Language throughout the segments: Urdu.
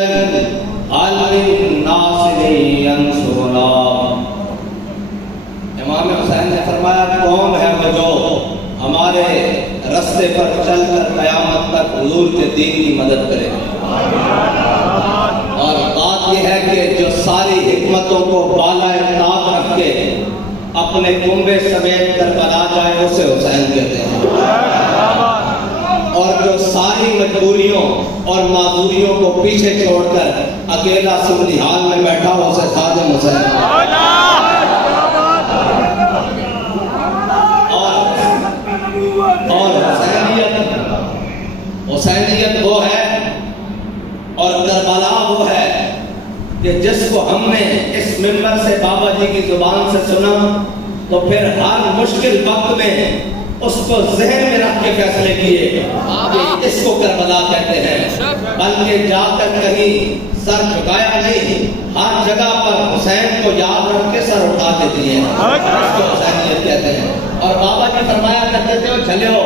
امام حسین نے فرمایا کون ہے وہ جو ہمارے رستے پر چل کر قیامت تک حضور کے دین کی مدد کرے. اور بات یہ ہے کہ جو ساری حکمتوں کو بالائے طاق رکھ کے اپنے کنبے سمیت کربلا جائے اسے حسین کہتے ہیں. اور جو ساری مجبوریوں اور معذوریوں کو پیچھے چھوڑ کر اکیلا صورتحال میں بیٹھا ہو اسے خادم حسین. اور حسینیت وہ ہے اور کربلا وہ ہے کہ جس کو ہم نے اس منبر سے بابا جی کی زبان سے سنا تو پھر ہر مشکل وقت میں اس کو ذہن میں رکھ کے فیصلے کیے کہ اس کو کربلا کہتے ہیں. بلکہ جا کر کہیں سر جھکایا نہیں, ہر جگہ پر حسین کو یاد رکھ کے سر اٹھا دیتی ہیں. اس کو حسینیت کہتے ہیں. اور بابا جی فرمایا کرتے تھے چلو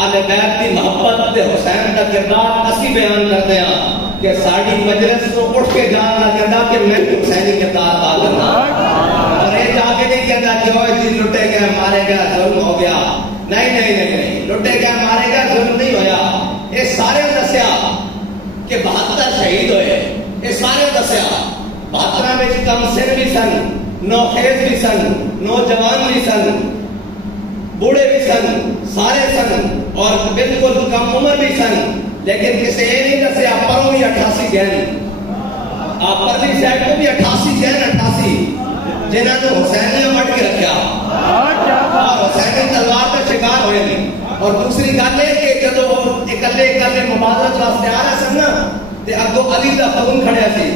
آل بیت کی محبت تے حسین کا کردار اسی بیان کرتے ہیں کہ ساڑی مجلس کو اٹھ کے جاننا کہنا کہ میں حسینی کردار ادا کرنا. اور یہ جا کے نہیں کہنا کہ وہ جی لٹے گئے مارے گئے ظلم ہو گیا. نہیں نہیں نہیں نہیں, لٹے گئے مارے گئے ظلم نہیں ہویا. یہ سارے دسیا کہ 72 شہید ہوئے. یہ سارے دسیا 72 میں کم سن بھی سن, نوخیز بھی سن, نوجوان بھی سن, بوڑھے بھی سن, سارے سن اور بالکل کم عمر بھی سن. لیکن کسی یہ نہیں دسیا پروں بھی 88 گہن, آپ پرلی سائڈ کو بھی 88 گہن 88 جنہوں نے حسینیوں مٹ کے رکھا اور حسینی تلوار کا شکار ہوئے تھے. اور دوسری گل ہے کہ جب وہ اکلے اکلے مبارزت واسطے آ رہے سن نا تے اگوں علی دا خون کھڑیا سی,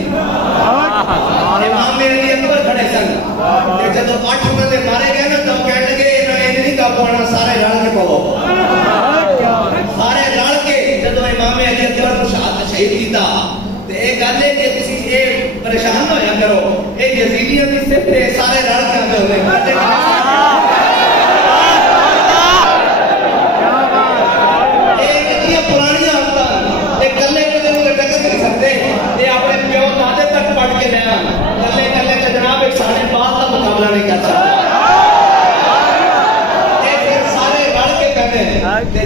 امام علی اکبر کھڑے سن. تے جب 8 بندے مارے گئے نا تو کہنے لگے نہیں کا پانا سارے رل کے پاؤ. سارے رل کے جب امام علی اکبر کو شہید کیتا تے یہ گل ہے کہ تسی یہ پریشان نہ ہویا کرو, یہ یزیدیاں دی صرف سارے رل کے آتے ہوئے پرانی عادت یہ کلے کلے میں ٹکر نہیں سکتے. یہ اپنے پیو دادے تک پڑھ کے لیا کلے کلے تے جناب ایک ساڑھے بات کا مقابلہ نہیں کر سکتا.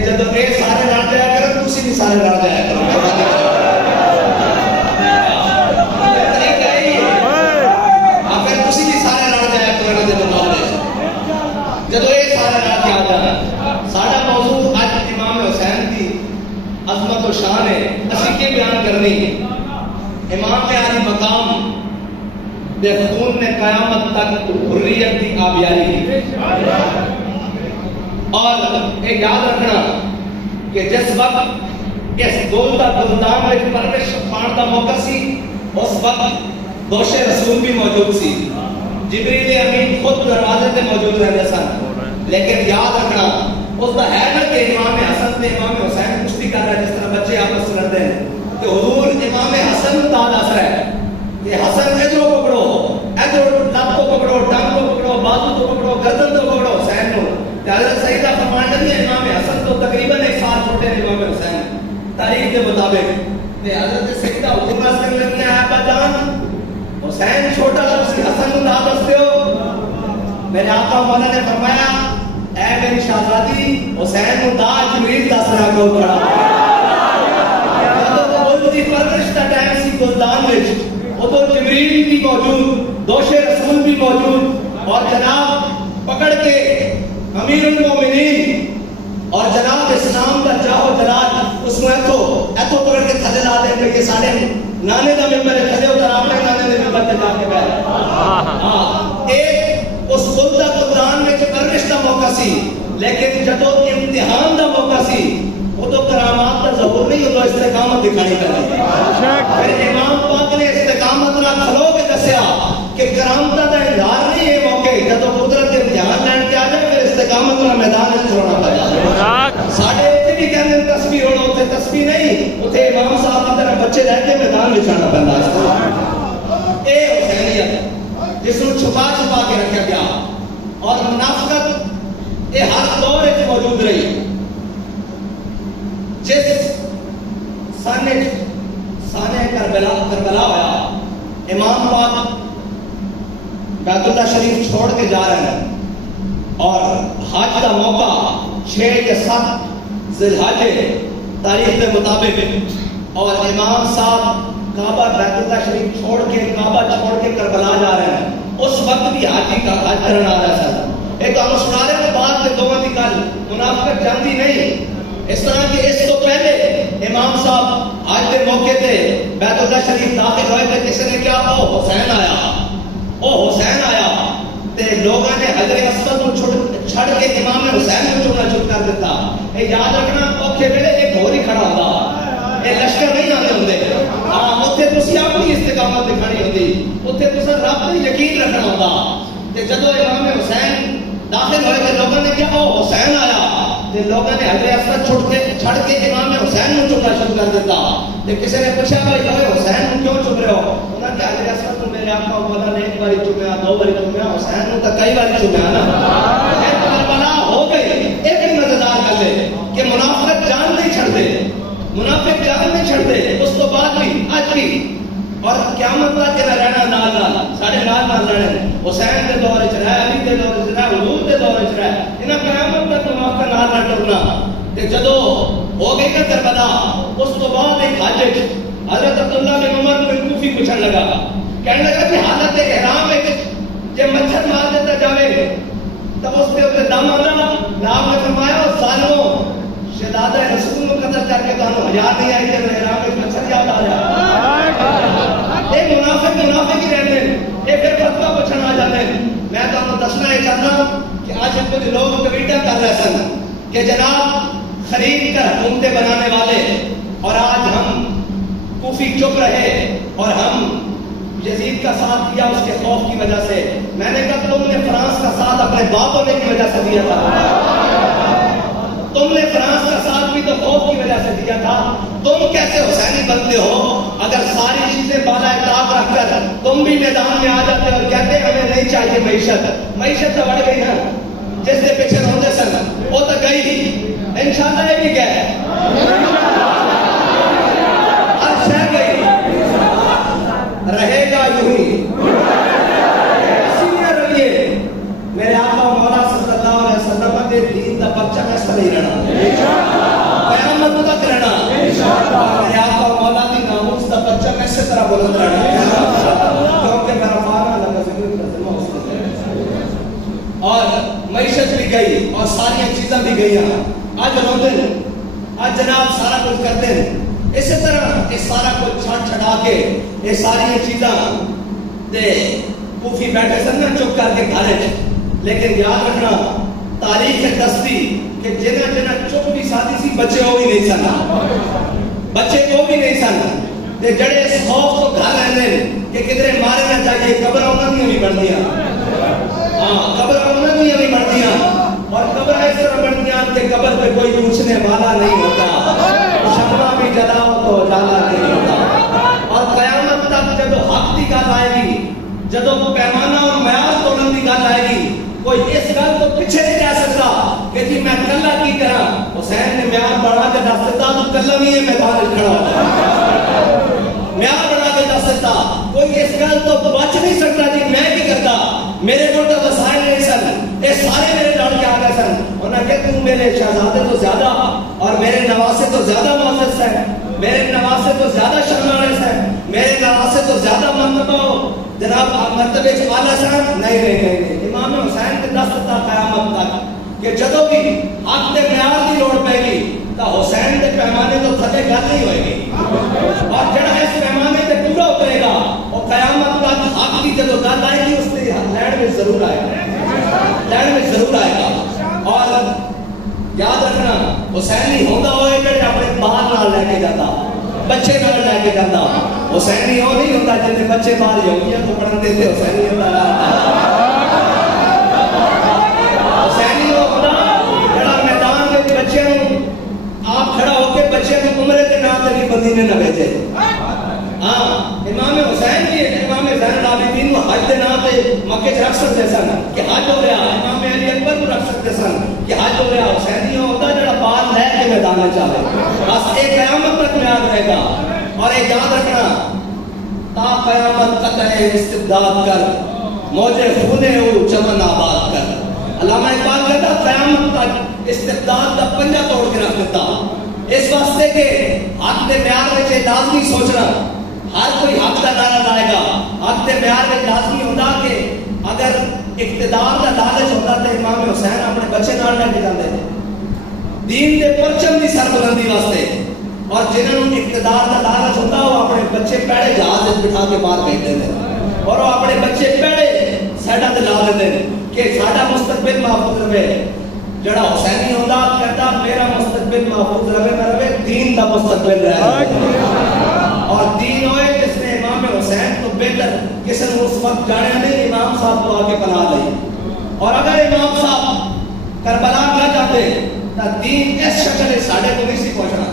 جب یہ سارے لڑ جایا کرو تسی بھی سارے لڑ جایا کرو. پھر تسی بھی سارے لڑ جایا کرو جب یہ سارے لڑ کے آ جانا. سارا موضوع اج امام حسین کی عظمت و شان ہے. اسی کے بیان کرنی امام علی مقام دے خون نے قیامت تک حریت کی آبیاری کی. اور ایک یاد رکھنا کہ جس وقت اس دولتا گلدان میں پرورش پان کا موقع سی اس وقت دوش رسول بھی موجود سی, جبریل امین خود دروازے سے موجود رہتے سن. لیکن یاد رکھنا اس کا ہے نا کہ امام حسن نے امام حسین کشتی کر رہا ہے جس طرح بچے آپس میں لڑتے ہیں کہ حضور امام حسن تاج اثر ہے کہ حسن ادھر پکڑو, ادھر لب کو پکڑو, ٹانگ کو پکڑو, بازو کو پکڑو, گردن کو پکڑو. حسین کو حضرت سیدہ فرمانے لگی امام حسن تو تقریباً 1 سال چھوٹے ہیں امام حسین تاریخ کے مطابق. حضرت سیدہ حکم رسل لگی ہے ابا جان حسین چھوٹا لفظ حسن نام رستے ہو. میرے آقا مولا نے فرمایا اے میری شہزادی حسین دا جبریل دس رہا کو کھڑا جب بولتی پرورش کا ٹائم سی گلدان وچ ادھر جبریل بھی موجود, دوش رسول بھی موجود اور جناب پکڑ کے امیر المومنین اور جناب اسلام کا جاہو جلال اس میں ایتھو پکڑ کے تھلے لا دیں کہ سارے نانے دا ممبر ہے تھلے اتر آپ نے نانے دے ممبر تے جا کے بیٹھ. ایک اس گلدہ گلدان میں پرورش کا موقع سی, لیکن جدو امتحان دا موقع سی وہ تو کرامات کا ظہور نہیں, وہ تو استقامت دکھانی کرنی. پھر امام پاک نے استقامت نہ کھلو کے دسیا کہ کرامت دا اظہار نہیں ہے موقع جدو قدرت امتحان لین کے آ جائے پھر استقامت نہ میدان میں چھوڑنا پڑ جائے. ساڑھے اتنے بھی کہنے تسبیح ہونا اتنے تسبیح نہیں, اتنے امام صاحب کی طرح بچے رہ کے میدان میں چھانا پڑتا ہے. اے حسینیت جس کو چھپا چھپا کے رکھا گیا اور منافقت یہ ہر دور میں موجود رہی. جس سانے کربلا ہویا، امام پاک بیت اللہ شریف چھوڑ کے جا رہے ہیں اور حج کا موقع 6 یا 7 ذی الحجہ تاریخ کے مطابق، اور امام صاحب کعبہ بیت اللہ شریف چھوڑ کے کعبہ چھوڑ کے کربلا جا رہے ہیں. اس وقت بھی حاجی کا حج کرنا آ رہا سر. ایک ہم سنا رہے ہیں بات کے دونوں کی کل منافقت جانتی نہیں. اس طرح کہ اس تو پہلے امام صاحب حج کے موقع پہ بیت اللہ شریف داخل ہوئے تھے. کسی نے کیا او حسین آیا، او حسین آیا، تے لوگوں نے حجر اسود کو چھڑ کے امام حسین کو چونا چھوٹ کر دیتا. یاد رکھنا اوکھے ویلے ایک ہور ہی کھڑا ہوتا، یہ لشکر نہیں آتے ہوندے. ہاں اتنے تسی اپنی استقامت دکھانی ہوتی، اتنے تسی رب تے یقین رکھنا ہوتا. تے جدو امام حسین داخل ہوئے تے لوگوں نے کیا او حسین آیا، تے لوگوں نے حجر اسود چھڑ کے امام حسین کو چونا شروع کر دیتا. تے کسی نے پوچھا بھائی حسین کو کیوں چوم رہے ہو؟ انہوں نے حجر اسود کو میرے آقا مولا نے ایک باری چومیا، 2 باری چومیا، حسین کو تو کئی باری چومیا نا. کربلا ہو گئی. ایک مزیدار گل ہے کہ منافق جان نہیں چھڑتے، منافق جان نہیں چھڑتے. اس تو بعد بھی اج بھی اور قیامت تک کے رہنا نال نال سارے نال رہنے. حسین کے دور چ رہا، علی کے دور چ رہا، حضور کے دور چ رہا. انہاں قیامت تک منافق نال نہ ٹرنا. تے جدو ہو گئی نا کربلا، اس تو بعد ایک حج حضرت عبداللہ بن عمر کو کوفی پوچھنے لگا، کہنے لگا کہ حالت احرام میں جب مچھر مار دیتا جاوے تب اس کے اوپر دم آنا. آپ نے فرمایا ظالموں، شہزادہ رسول کو قتل کر کے تمہیں ہزار نہیں آئی جب احرام میں مچھر یاد آ رہا. ایک منافق ہی رہتے ہیں، ایک پھر فتویٰ پوچھنا آ جاتے ہیں. میں تو آپ کو دسنا یہ چاہتا ہوں کہ آج کچھ لوگ ٹویٹر کر رہے سن کہ جناب خرید کر حکومتیں بنانے والے، اور آج ہم کوفی چپ رہے اور ہم یزید کا ساتھ دیا اس کے خوف کی وجہ سے. میں نے کہا تم نے فرانس کا ساتھ اپنے باپ ہونے کی وجہ سے دیا تھا، تم نے فرانس کا ساتھ بھی تو خوف کی وجہ سے دیا تھا. تم کیسے حسینی بنتے ہو اگر ساری چیزیں بالا طاق رکھ کر تم بھی میدان میں آ جاتے اور کہتے ہمیں نہیں چاہیے معیشت تو بڑھ گئی نا. جس کے پیچھے ہوتے سن وہ تو گئی، انشاءاللہ یہ بھی گئے، ہر شے گئی، رہے گا یوں ہی. اسی لیے رہیے میرے آقا مولا صلی اللہ علیہ وسلم کے دین کا پرچم ایسا نہیں رہنا، قیامت تک رہنا. میرے آقا مولا کی ناموس کا پرچم ایسے طرح بلند رہنا، کیونکہ میرا فارغ لگا ذکر ترجمہ اس کے اور معیشت بھی گئی اور ساری چیزیں بھی گئی. آج روتے ہیں، آج جناب سارا کچھ کرتے ہیں. اسی طرح یہ سارا کچھ چھڑا کے یہ ساری چیزاں تے کوفی بیٹھے سن نا چپ کر کے گھر. لیکن یاد رکھنا تاریخ دستی کہ جنہ جنہ چپ بھی ساتھی سی بچے ہو بھی نہیں سن، بچے کو بھی نہیں سن. تے جڑے اس خوف کو گھر رہنے کہ کدھر مارے نہ چاہیے، قبر انہوں نے بھی بڑھ دیا. ہاں قبر انہوں نے بھی بڑھ دیا، اور قبر اس طرح بڑھ دیا کہ قبر پہ کوئی پوچھنے والا نہیں ہوتا، شمع بھی جلاؤ تو اجالا نہیں ہوتا. اور قیامت تک جب حق کی گل آئے گی، جب پیمانہ اور معیار تولن کی گل آئے گی، کوئی اس گل کو پیچھے نہیں جا سکتا کہ جی میں کلا کی کرا. حسین نے معیار بڑھا کے دس دیتا تو کلا نہیں ہے میدان کھڑا ہوتا، معیار بڑھا کے دس دیتا. کوئی اس گل تو بچ نہیں سکتا جی میں کی کرتا، میرے کو تو وسائل نہیں سن، یہ سارے میرے لڑ کے آ گئے سن. انہوں نے کہا تم میرے شہزادے تو زیادہ اور میرے نواسے تو زیادہ معزز ہے، میرے نواسے تو زیادہ شرمانس ہے، میرے نواسے تو زیادہ مرتبہ ہو جناب مرتبے سے اعلیٰ سن. نہیں امام حسین کے دس تھا قیامت تک کہ جدو بھی حق کے معیار کی لوڑ پے گی تو حسین کے پیمانے تو تھلے گل نہیں ہوئے گی، اور جڑا اس پیمانے سے پورا اترے گا وہ قیامت تک حق کی جدو گل آئے گی اس کے لینڈ میں ضرور آئے گا، لینڈ میں ضرور آئے گا. اور یاد رکھنا حسینی ہوتا ہوئے جڑے اپنے باہر نال لے کے جاتا، بچے نال لے کے جاتا. حسینی وہ نہیں ہوتا جن کے بچے باہر یہودیاں کو پڑھن دیتے، حسینی ہوتا حسینی وہ ہوتا جڑا میدان میں بچے آپ کھڑا ہو کے بچے کو عمرے کے نام سے بندی نے نہ بھیجے. ہاں امام حسین کی امام زین العابدین کو حج کے نام سے مکے رکھ سکتے سن کہ حج ہو رہا، امام علی اکبر کو رکھ سکتے سن کہ حج ہو رہا. حسینی ہوتا جڑا بال لے کے میدان میں چاہے، بس ایک قیامت تک یاد رہے گا. اور ایک یاد رکھنا قیامت قطع استبداد کر، موجے خونے او چمن آباد کر۔ علامہ اقبال کہتا قیامت تک استبداد کا پنجہ توڑ کے رکھ دیتا، اس واسطے کہ حق دے معیار وچ لازمی سوچنا، ہر کوئی حق دا نعرہ لائے گا، حق دے معیار وچ لازمی ہوتا کہ اگر اقتدار دا لالچ ہوتا تو امام حسین اپنے بچے نال لے کے جاندے دین دے پرچم دی سربلندی واسطے، اور جنہوں نے اقتدار دا لالچ ہوتا وہ اپنے بچے پیڑے جہاز وچ بٹھا کے باہر بھیج دیندے اور وہ اپنے بچے پیڑے سائڈاں تے لا دیندے کہ ساڈا مستقبل محفوظ رہے۔ جڑا حسینی ہوتا کہتا میرا مستقبل محفوظ رہے نہ رہے، دین دا مستقبل رہے، اور دین ہوئے جس نے امام حسین تو بہتر کسی نے اس وقت جانے نہیں، امام صاحب کو آگے پناہ لئی۔ اور اگر امام صاحب کربلا نہ جاتے تو دین اس شکل ساڑھے کو نہیں سی پہنچنا۔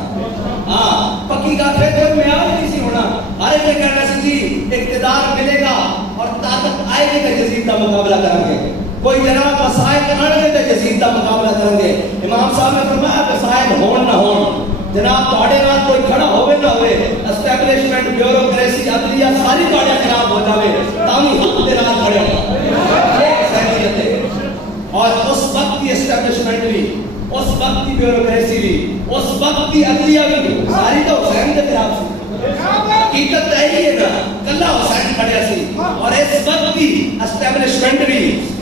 ہاں پکی کا پھر کوئی معیار نہیں سی ہونا، ہر ایک نے کہنا سی جی اقتدار ملے گا اور طاقت آئے گی کہ یزید کا مقابلہ کریں گے، کوئی جناب وسائل آنے گے تو یزید کا مقابلہ کریں گے۔ امام صاحب نے فرمایا وسائل ہون نہ ہون، جناب تواڈے نال کوئی کھڑا ہوے نہ ہوے، اسٹیبلشمنٹ بیوروکریسی عدلیہ ساری تواڈے خلاف ہو جاوے تاں حق دے نال کھڑے ہو، یہ حسینیت ہے۔ اور اس وقت کی اسٹیبلشمنٹ بھی، اس وقت کی بیوروکریسی بھی، اس وقت کی عدلیہ بھی ساری تو حسین کے خلاف سی۔ حقیقت یہی ہے نا، کلا حسین کھڑیا سی، اور اس وقت کی اسٹیبلشمنٹ بھی،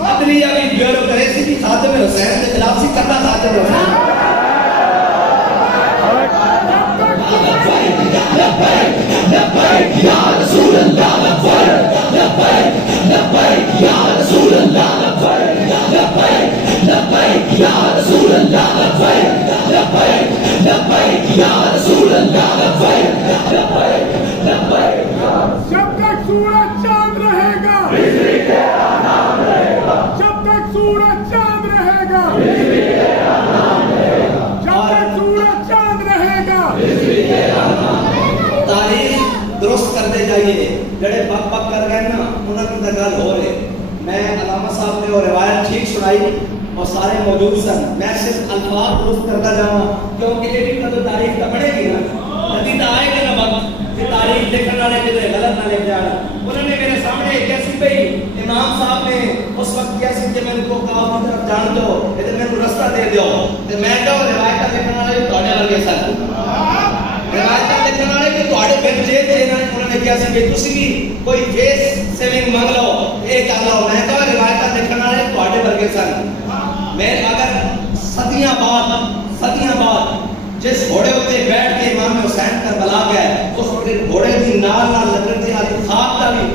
عدلیہ بھی، بیوروکریسی بھی خادم حسین کے خلاف سی، کلا خادم حسین۔ لبیک لبیک یا رسول اللہ، لبیک لبیک لبیک یا رسول اللہ، لبیک لبیک لبیک یا رسول اللہ، لبیک لبیک لبیک یا رسول اللہ، لبیک لبیک لبیک۔ جب تک سورج چاند رہے گا بجلی تیرا نام رہے گا، جب تک سورج چاند رہے گا بجلی تیرا نام رہے گا، جب تک سورج چاند رہے گا بجلی تیرا نام رہے گا۔ تاریخ درست کرتے جائیے، جڑے بک بک کر گئے نا انہوں کی گل ہو رہے۔ میں علامہ صاحب نے وہ روایت ٹھیک سنائی اور سارے موجود سن، میں صرف الفاظ درست کرتا جاؤں کیونکہ یہ بھی کدو تاریخ کا بڑھے گی نا، کبھی تو آئے گا نا وقت کہ تاریخ دیکھنے والے جتنے غلط نہ لکھ جانا۔ انہوں نے میرے سامنے کیسی پہ امام صاحب نے اس وقت کیسی کہ میں ان کو کہا کی طرف جان دو، ادھر میں رستہ دے دیو، تو میں کہا روایت لکھنے والے تھوڑے ورگے سن، روایت لکھنے والے کہ تھوڑے بچ جے تھے نا، انہوں نے کیسی کہ تسی بھی کوئی فیس سیونگ مانگ لو، ایک کر لو۔ میں کہا روایت لکھنے والے تھوڑے ورگے سن۔ میں اگر صدیاں بعد جس گھوڑے ہوتے بیٹھ کے امام حسین کربلا گئے، اس گھوڑے کی نال نال لگن دی آدھی خواب کا بھی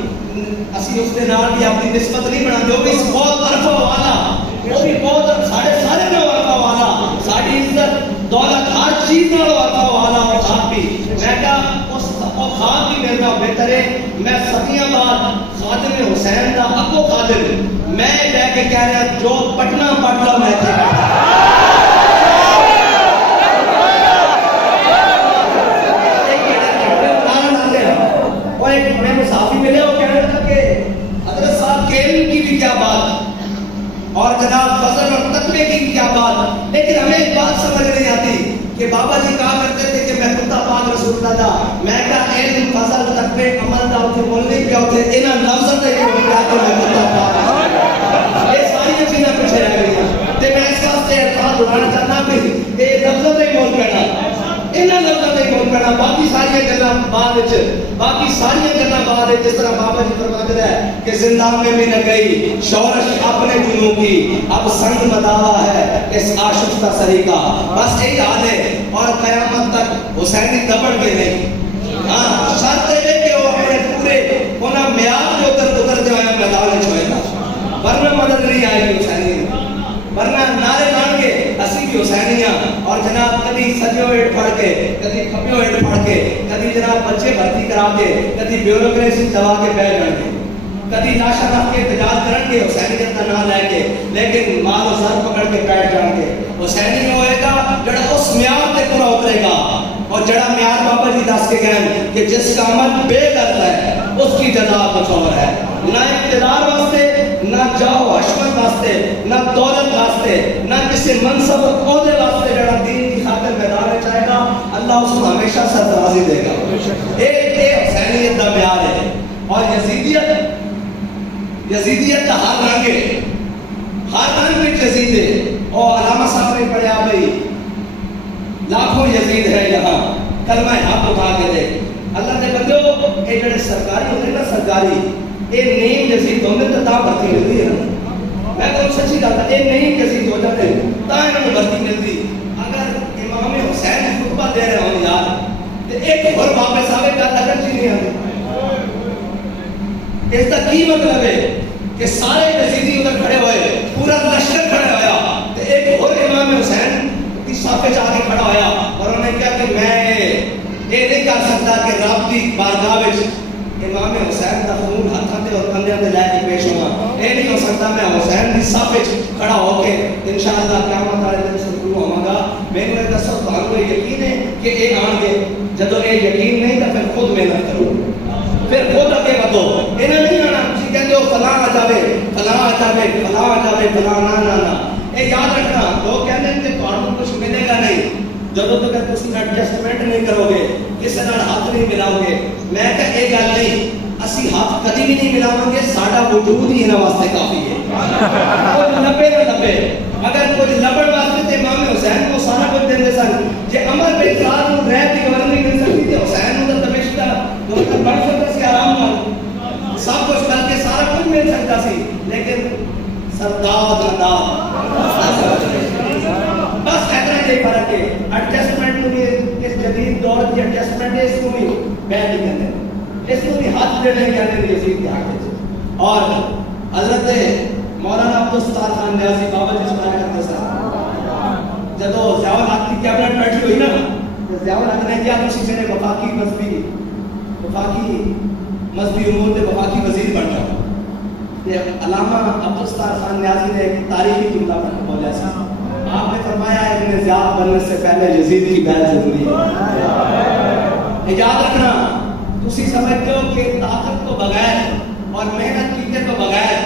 اسی اس کے نال بھی اپنی نسبت نہیں بنا دے، وہ بھی بہت عرفہ والا، وہ بھی بہت سارے نو عرفہ والا، ساری عزت دولت ہر چیز نال عرفہ والا، اور خواب بھی میں کہا اس خواب بھی میرے نال بہتر ہے۔ میں صدیاں بعد خادم حسین دا اگو خادم میں لے کے کہہ رہا جو پٹنا پڑھ لو میں تھے میں مسافی ملے وہ کہنے لگا کہ حضرت صاحب کیلم کی بھی کیا بات اور جناب فضل اور تقوی کی بھی کیا بات، لیکن ہمیں ایک بات سمجھ نہیں آتی کہ بابا جی کہا کرتے تھے کہ میں کتا پاک رسول اللہ دا، میں کہا علم فضل تقوی عمل دا ہوتے مول نہیں کیا ہوتے انہاں لفظ تے کہ میں کتا پاک، یہ ساری چیزیں پیچھے رہ گئی ہیں۔ تے میں اس واسطے الفاظ اٹھانا چاہتا کہ یہ لفظ تے مول کہنا، انہاں لفظ تے مول کہنا، باقی ساری گلاں بعد وچ، باقی ساری گلاں بعد وچ، جس طرح بابا جی فرماتے ہیں کہ زندہ میں بھی نہ گئی شورش اپنے جنوں کی، اب سنگ مداوا ہے اس عاشق کا سریقہ، بس یہی حال ہے۔ اور قیامت تک حسینی دبڑ کے نہیں، ہاں شرط ہے کہ وہ اپنے پورے انہاں میعاد کے اترتے ہوئے میدان ہوئے گا، ورنہ مدد نہیں آئے گی حسینی، ورنہ نعرے مان کے اسی بھی حسینیاں، اور جناب کدی سجو ایڈ پڑھ کے، کدی کھپیو ایڈ پڑھ کے، کدی جناب بچے بھرتی کرا کے، کدی بیوروکریسی دبا کے بیٹھ جان کے، کدی لاشا رکھ کے احتجاج کرن کے حسینیت کا نام لے کے، لیکن مال و زر پکڑ کے بیٹھ جان کے۔ حسینی ہوئے گا جڑا اس معیار تے پورا اترے گا، اور جڑا معیار بابا جی دس کے گئے کہ جس کا عمل بے غرض ہے اس کی جزا کچھ اور ہے، نہ اقتدار واسطے، نہ جاؤ حشمت واسطے، نہ دولت واسطے، نہ کسی منصب اور عہدے واسطے، جڑا دین کی خاطر میدان میں چاہے گا اللہ اس کو ہمیشہ سرفرازی دے گا۔ ایک حسینیت دا معیار ہے۔ اور یزیدیت کا ہر رنگ ہے، ہر رنگ میں یزید ہے. اور علامہ صاحب نے پڑھا بھائی لاکھوں یزید ہے یہاں، کلمہ حق اٹھا کے دے. اللہ نے بندو یہ جڑے سرکاری ہوتے نا، سرکاری یہ نیم یزید ہوتے تو بھرتی ملتی ہے نا. میں تو سچی گل ہے، یہ نیم یزید ہو جاتے تو انہوں نے بھرتی ملتی. اگر امام حسین خطبہ دے رہے ہوں یار تو ایک اور واپس آئے گا اگر جی نہیں آتے. اس کا کی مطلب ہے کہ سارے یزیدی ادھر کھڑے ہوئے، پورا لشکر کھڑا ہوا تو ایک اور امام حسین کی صف وچ آ کے کھڑا ہوا اور انہوں نے کہا کہ میں یہ نہیں کر سکتا کہ رب کی بارگاہ وچ امام حسین کا خون ہاتھاں تے اور کندھیاں تے لے کے پیش ہوا. یہ نہیں ہو سکتا میں حسین کی صف وچ کھڑا ہو کے انشاءاللہ قیامت والے دن شروع ہوں گا. میرے کو دسو تمہیں یقین ہے کہ یہ آن گے؟ جب یہ یقین نہیں تو پھر خود محنت کرو، پھر خود اگے بدو. انہیں نہیں آنا تھی کہتے ہو فلاں آ جاوے فلاں آ جاوے فلاں آ جاوے فلاں نہ نہ نہ. یہ یاد رکھنا، لوگ کہتے ہیں کہ تمہیں کچھ ملے گا نہیں جب تک تم ایڈجسٹمنٹ نہیں کرو گے، کسی نال ہاتھ نہیں ملاؤ گے. میں کہ یہ گل نہیں، اسی ہاتھ کدی بھی نہیں ملاواں گے، ساڈا وجود ہی انہاں واسطے کافی ہے. کوئی لبے نہ لبے، اگر کوئی لبن واسطے تے امام حسین کو سارا کچھ دیندے سن. جے عمر بن خالد نوں رہ دی گورنر نہیں مل سکتی تے حسین نوں تے دمشق دا گورنر بن سکتا سی آرام نال، سب کچھ کر کے سارا کچھ مل سکتا سی. لیکن سردار بس اتنا ہی فرق ہے. ایڈجسٹمنٹ بھی اس جدید دور کی ایڈجسٹمنٹ ہے، اس کو بھی بیان نہیں کرتے، اس کو بھی ہاتھ دینے کہتے ہیں یزید کے حق میں. اور حضرت مولانا عبدالستار خان نیازی بابا جی سنایا کرتے سن، جب ضیاء الحق کی کیبنٹ بیٹھی ہوئی نا، ضیاء الحق نے کیا کسی میرے وفاقی مذہبی امور کے وفاقی وزیر بن جاؤ. علامہ عبدالستار خان نیازی نے ایک تاریخی جملہ بولا سی، آپ نے فرمایا ابن زیاد بننے سے پہلے یزید کی بیعت ضروری ہے. یاد رکھنا، تسی سمجھتے ہو کہ طاقت کو بغیر اور محنت کیتے تو بغیر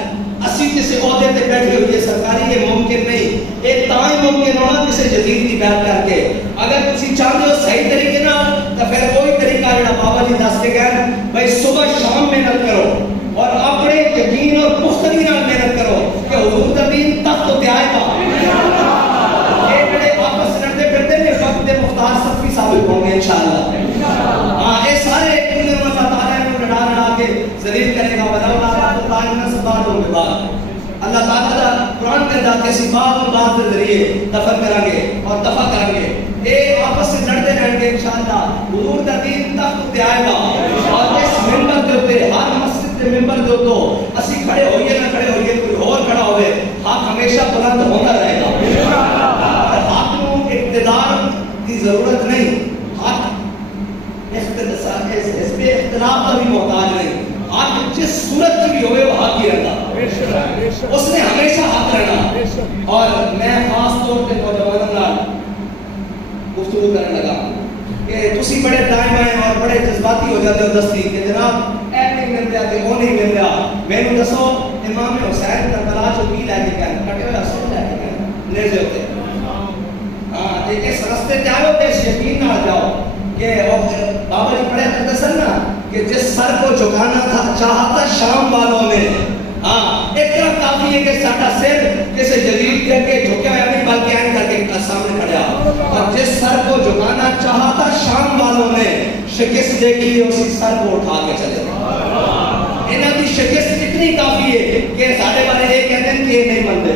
اسی کسی عہدے پہ بیٹھے ہوئے سرکاری یہ ممکن نہیں. ایک تائیں ممکن ہونا کسی یزید کی بیعت کر کے. اگر تسی چاہتے ہو صحیح طریقے نہ تو پھر وہی طریقہ جڑا بابا جی دس کے گئے بھائی صبح شام محنت کرو اور اپنے یقین اور پختگی نال محنت کرو کہ حضور کا دین تخت تے آئے گا. یہ بڑے واپس لڑتے پھرتے ہیں وقت دے مختار صفی ثابت ہوں گے انشاءاللہ. ہاں یہ سارے اللہ تعالیٰ کو لڑا کے ذلیل کرے گا. اللہ تعالیٰ کا قرآن کے ذات کسی بات اور بات کے ذریعے دفن کریں گے اور دفع کریں گے. یہ آپس سے لڑتے رہیں گے انشاءاللہ. حضور کا دین تخت تے آئے گا اور اس ممبر کے اوپر ہر مسجد کے ممبر کے اوپر اسی کھڑے ہوئیے نہ کھڑے ہوئیے کوئی اور کھڑا ہوئے حق ہمیشہ بلند ہوتا رہے گا. حق کو اقتدار کی ضرورت نہیں، حق اس پہ اختلاف کا بھی محتاج نہیں. حق جس صورت کی بھی ہوئے وہ حق ہی رہتا، اس نے ہمیشہ حق رہنا. اور میں خاص طور پہ نوجوانوں گفتگو کرنے لگا کہ تسی بڑے دائیں بائیں اور بڑے جذباتی ہو جاتے ہو دستی کہ جناب اے نہیں مل رہا کہ وہ نہیں مل رہا. میں نے دسو امام حسین کربلا جو بھی لے کے گئے کٹے ہوئے اصل لے کے گئے نیزے ہوتے. ہاں دیکھیں سرستے جاؤ کہ یقین نہ جاؤ کہ بابا جی پڑھے کرتے سن نا کہ جس سر کو جھکانا تھا چاہا تھا شام والوں نے. ہاں اتنا کافی ہے کہ ساڈا سر کسی جلیل کے کے جھکے ہوئے نہیں بلکہ عین کر کے سامنے کھڑا. اور جس سر کو جھکانا چاہا تھا شام والوں نے شکست دیکھی اسی سر کو اٹھا کے چلے. انہاں کی شکست اتنی کافی ہے کہ ساڈے بارے یہ کہتے ہیں کہ یہ نہیں منتے.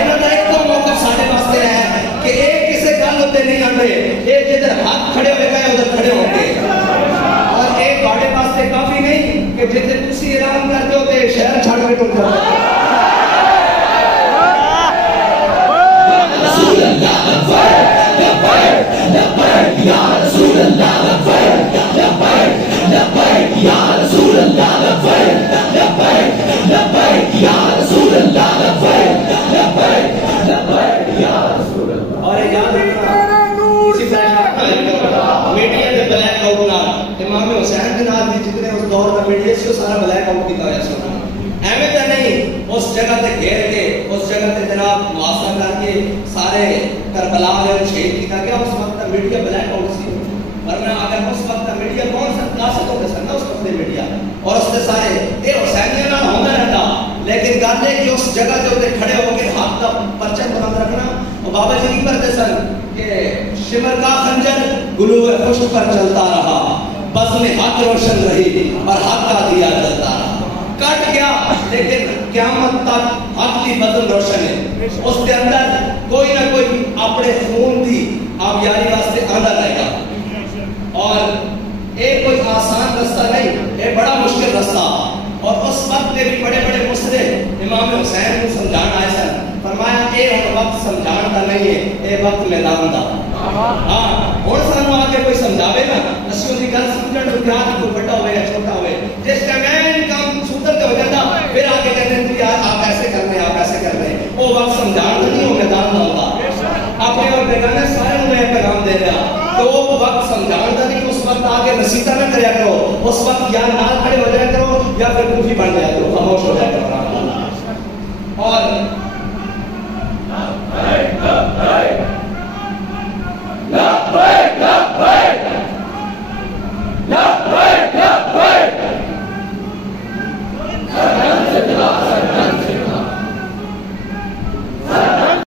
انہاں کا ایک موقف ساڈے واسطے ہے کہ ایک کسی گل ہوتے نہیں آتے، ایک جدھر ہاتھ کھڑے ہوئے گئے ادھر کھڑے ہوں گے. اور ایک بڑے واسطے کافی نہیں کہ جتنے تسی اعلان کر دو تے شہر چھڑ کے ٹر جاؤ. رسول اللہ یا رسول اللہ یا رسول اللہ یا رسول اللہ. اور یاد رکھنا میڈیا کے بلیک آؤٹ نال امام حسین کے نال جتنے اس دور کا میڈیا سی سارا بلیک آؤٹ کیتا ہوا سی. ایویں تے نہیں اس جگہ تے گھیر کے اس جگہ تے جناب محاصرہ کر کے سارے کربلا میں شہید کیتا گیا. اس وقت کا میڈیا بلیک آؤٹ سی. ورنہ اگر اس وقت کا میڈیا کون سا کلاسک ہوتا سن اس وقت میڈیا اس جگہ کے اتنے کھڑے ہو کے ہاتھ کا پرچم بلند رکھنا. اور بابا جی کی کرتے سن کہ شمر کا خنجر گلوئے خشک پر چلتا رہا, بزم حق روشن رہی اور حق کا دیا جلتا رہا. کٹ گیا لیکن قیامت تک حق کی بزم روشن ہے. اس کے اندر کوئی نہ کوئی اپنے خون کی آپ یاری واسطے آندہ رہے گا. اور ایک کوئی آسان رستہ نہیں, ایک بڑا مشکل رستہ. اور اس وقت کے بھی بڑے بڑے مصرف امام حسین کو سمجھانا آئے سن. فرمایا اے ہن وقت سمجھان دا نہیں ہے, اے وقت میدان دا. ہاں ہن سانو آ کے کوئی سمجھاوے نا, اسی دی گل سمجھن نوں کیا کوئی بڑا ہوئے یا چھوٹا ہوئے, جس ٹائم کام سوتر تے ہو جاتا پھر آ کے کہتے ہیں یار آپ ایسے کر رہے ہیں, آپ ایسے کر رہے ہیں. وہ وقت سمجھان دا نہیں, وہ میدان دا ہوتا. اپنے اور بیگانے سارے میں پیغام دے رہا کہ وہ وقت سمجھان دا نہیں. اس وقت آ کے نصیحتاں نہ کریا کرو, اس وقت یا نال کھڑے ہو جایا کرو یا پھر دوسری بن جایا کرو, خاموش ہو جایا کرو. اور